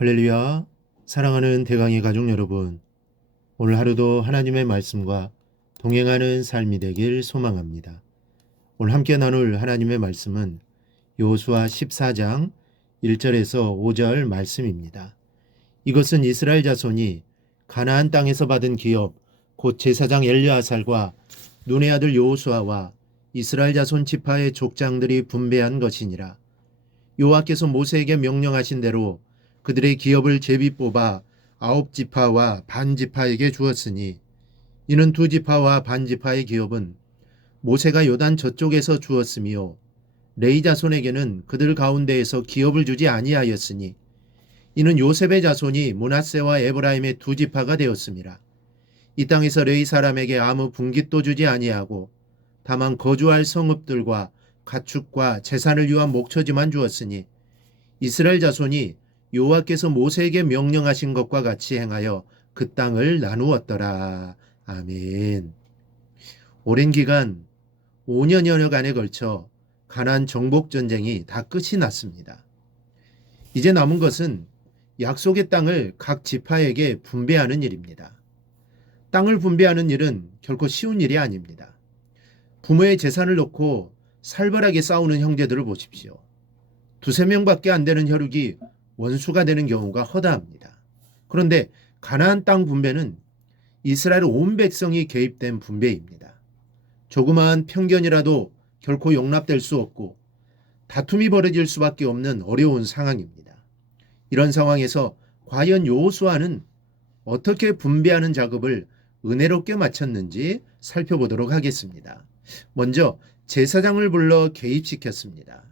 할렐루야. 사랑하는 대강의 가족 여러분. 오늘 하루도 하나님의 말씀과 동행하는 삶이 되길 소망합니다. 오늘 함께 나눌 하나님의 말씀은 요수아 14장 1절에서 5절 말씀입니다. 이것은 이스라엘 자손이 가나안 땅에서 받은 기업 곧 제사장 엘리아살과 눈의 아들 요수아와 이스라엘 자손 지파의 족장들이 분배한 것이니라. 여호와께서 모세에게 명령하신 대로 그들의 기업을 제비 뽑아 아홉 지파와 반 지파에게 주었으니 이는 두 지파와 반 지파의 기업은 모세가 요단 저쪽에서 주었으며 레이 자손에게는 그들 가운데에서 기업을 주지 아니하였으니 이는 요셉의 자손이 문하세와 에브라임의 두 지파가 되었습니다. 이 땅에서 레이 사람에게 아무 분깃도 주지 아니하고 다만 거주할 성읍들과 가축과 재산을 위한 목처지만 주었으니 이스라엘 자손이 여호와께서 모세에게 명령하신 것과 같이 행하여 그 땅을 나누었더라. 아멘. 오랜 기간 5년여간에 걸쳐 가난 정복 전쟁이 다 끝이 났습니다. 이제 남은 것은 약속의 땅을 각 지파에게 분배하는 일입니다. 땅을 분배하는 일은 결코 쉬운 일이 아닙니다. 부모의 재산을 놓고 살벌하게 싸우는 형제들을 보십시오. 두세 명밖에 안 되는 혈육이 원수가 되는 경우가 허다합니다. 그런데 가나안 땅 분배는 이스라엘 온 백성이 개입된 분배입니다. 조그마한 편견이라도 결코 용납될 수 없고 다툼이 벌어질 수밖에 없는 어려운 상황입니다. 이런 상황에서 과연 요호수아는 어떻게 분배하는 작업을 은혜롭게 마쳤는지 살펴보도록 하겠습니다. 먼저 제사장을 불러 개입시켰습니다.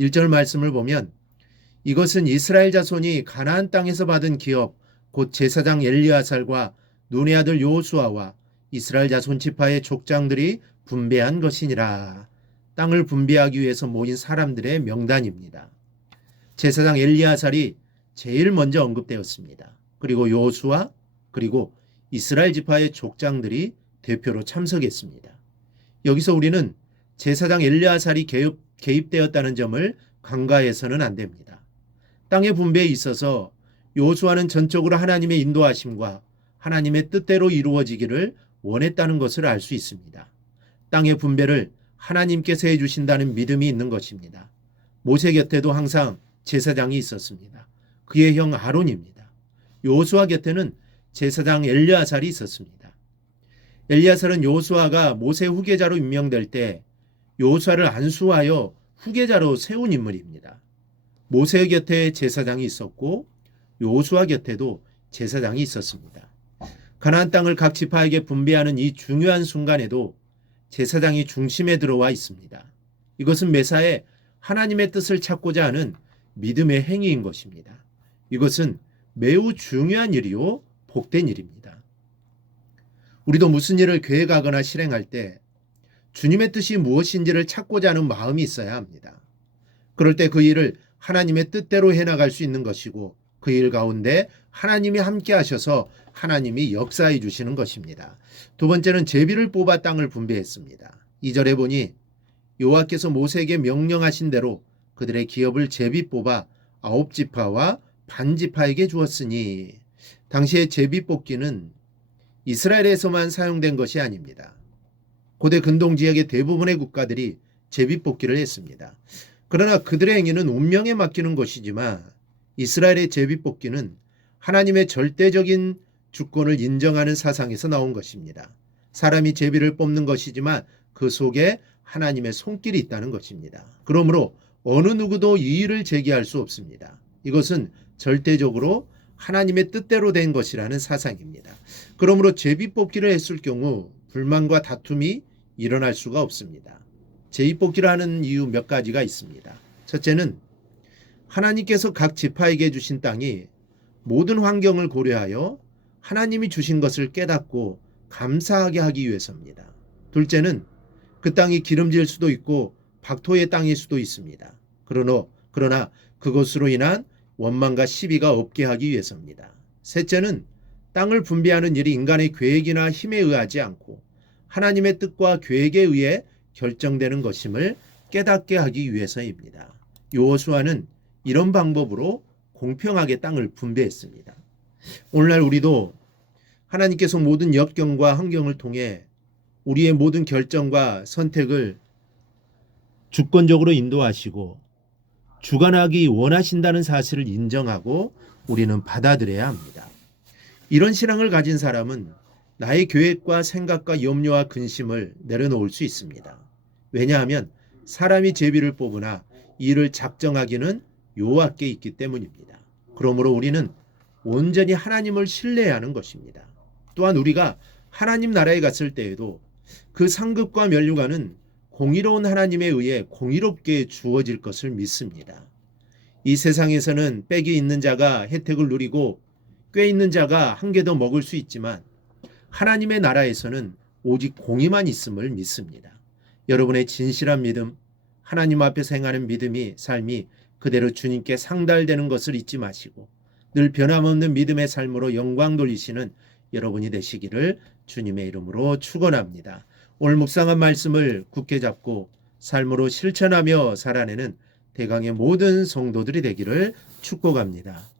1절 말씀을 보면 이것은 이스라엘 자손이 가나안 땅에서 받은 기업 곧 제사장 엘리아살과 눈의 아들 요수아와 이스라엘 자손 지파의 족장들이 분배한 것이니라. 땅을 분배하기 위해서 모인 사람들의 명단입니다. 제사장 엘리아살이 제일 먼저 언급되었습니다. 그리고 요수아 그리고 이스라엘 지파의 족장들이 대표로 참석했습니다. 여기서 우리는 제사장 엘리아살이 개입, 개입되었다는 점을 간과해서는 안 됩니다. 땅의 분배에 있어서 요수아는 전적으로 하나님의 인도하심과 하나님의 뜻대로 이루어지기를 원했다는 것을 알 수 있습니다. 땅의 분배를 하나님께서 해주신다는 믿음이 있는 것입니다. 모세 곁에도 항상 제사장이 있었습니다. 그의 형 아론입니다. 요수아 곁에는 제사장 엘리아살이 있었습니다. 엘리아살은 요수아가 모세 후계자로 임명될 때 요수아를 안수하여 후계자로 세운 인물입니다. 모세 곁에 제사장이 있었고 요수아 곁에도 제사장이 있었습니다. 가나안 땅을 각 지파에게 분배하는 이 중요한 순간에도 제사장이 중심에 들어와 있습니다. 이것은 매사에 하나님의 뜻을 찾고자 하는 믿음의 행위인 것입니다. 이것은 매우 중요한 일이요 복된 일입니다. 우리도 무슨 일을 계획하거나 실행할 때 주님의 뜻이 무엇인지를 찾고자 하는 마음이 있어야 합니다. 그럴 때 그 일을 하나님의 뜻대로 해나갈 수 있는 것이고 그 일 가운데 하나님이 함께 하셔서 하나님이 역사해 주시는 것입니다. 두 번째는 제비를 뽑아 땅을 분배했습니다. 2절에 보니 여호와께서 모세에게 명령하신 대로 그들의 기업을 제비 뽑아 아홉 지파와 반 지파에게 주었으니 당시의 제비 뽑기는 이스라엘에서만 사용된 것이 아닙니다. 고대 근동 지역의 대부분의 국가들이 제비 뽑기를 했습니다. 그러나 그들의 행위는 운명에 맡기는 것이지만 이스라엘의 제비 뽑기는 하나님의 절대적인 주권을 인정하는 사상에서 나온 것입니다. 사람이 제비를 뽑는 것이지만 그 속에 하나님의 손길이 있다는 것입니다. 그러므로 어느 누구도 이의를 제기할 수 없습니다. 이것은 절대적으로 하나님의 뜻대로 된 것이라는 사상입니다. 그러므로 제비 뽑기를 했을 경우 불만과 다툼이 일어날 수가 없습니다. 하는 이유 몇 가지가 있습니다. 첫째는 하나님께서 각 지파에게 주신 땅이 모든 환경을 고려하여 하나님이 주신 것을 깨닫고 감사하게 하기 위해서입니다. 둘째는 그 땅이 기름질 수도 있고 박토의 땅일 수도 있습니다. 그러나, 그러나 그것으로 인한 원망과 시비가 없게 하기 위해서입니다. 셋째는 땅을 분배하는 일이 인간의 계획이나 힘에 의하지 않고 하나님의 뜻과 계획에 의해 결정되는 것임을 깨닫게 하기 위해서입니다. 요호수아는 이런 방법으로 공평하게 땅을 분배했습니다. 오늘날 우리도 하나님께서 모든 역경과 환경을 통해 우리의 모든 결정과 선택을 주권적으로 인도하시고 주관하기 원하신다는 사실을 인정하고 우리는 받아들여야 합니다. 이런 신앙을 가진 사람은 나의 계획과 생각과 염려와 근심을 내려놓을 수 있습니다. 왜냐하면 사람이 제비를 뽑으나 이를 작정하기는 여호와께 있기 때문입니다. 그러므로 우리는 온전히 하나님을 신뢰하는 것입니다. 또한 우리가 하나님 나라에 갔을 때에도 그 상급과 면류관은 공의로운 하나님에 의해 공의롭게 주어질 것을 믿습니다. 이 세상에서는 빽이 있는 자가 혜택을 누리고 꽤 있는 자가 한 개 더 먹을 수 있지만 하나님의 나라에서는 오직 공의만 있음을 믿습니다. 여러분의 진실한 믿음, 하나님 앞에서 행하는 믿음이 삶이 그대로 주님께 상달되는 것을 잊지 마시고 늘 변함없는 믿음의 삶으로 영광 돌리시는 여러분이 되시기를 주님의 이름으로 축원합니다. 오늘 묵상한 말씀을 굳게 잡고 삶으로 실천하며 살아내는 대강의 모든 성도들이 되기를 축복합니다.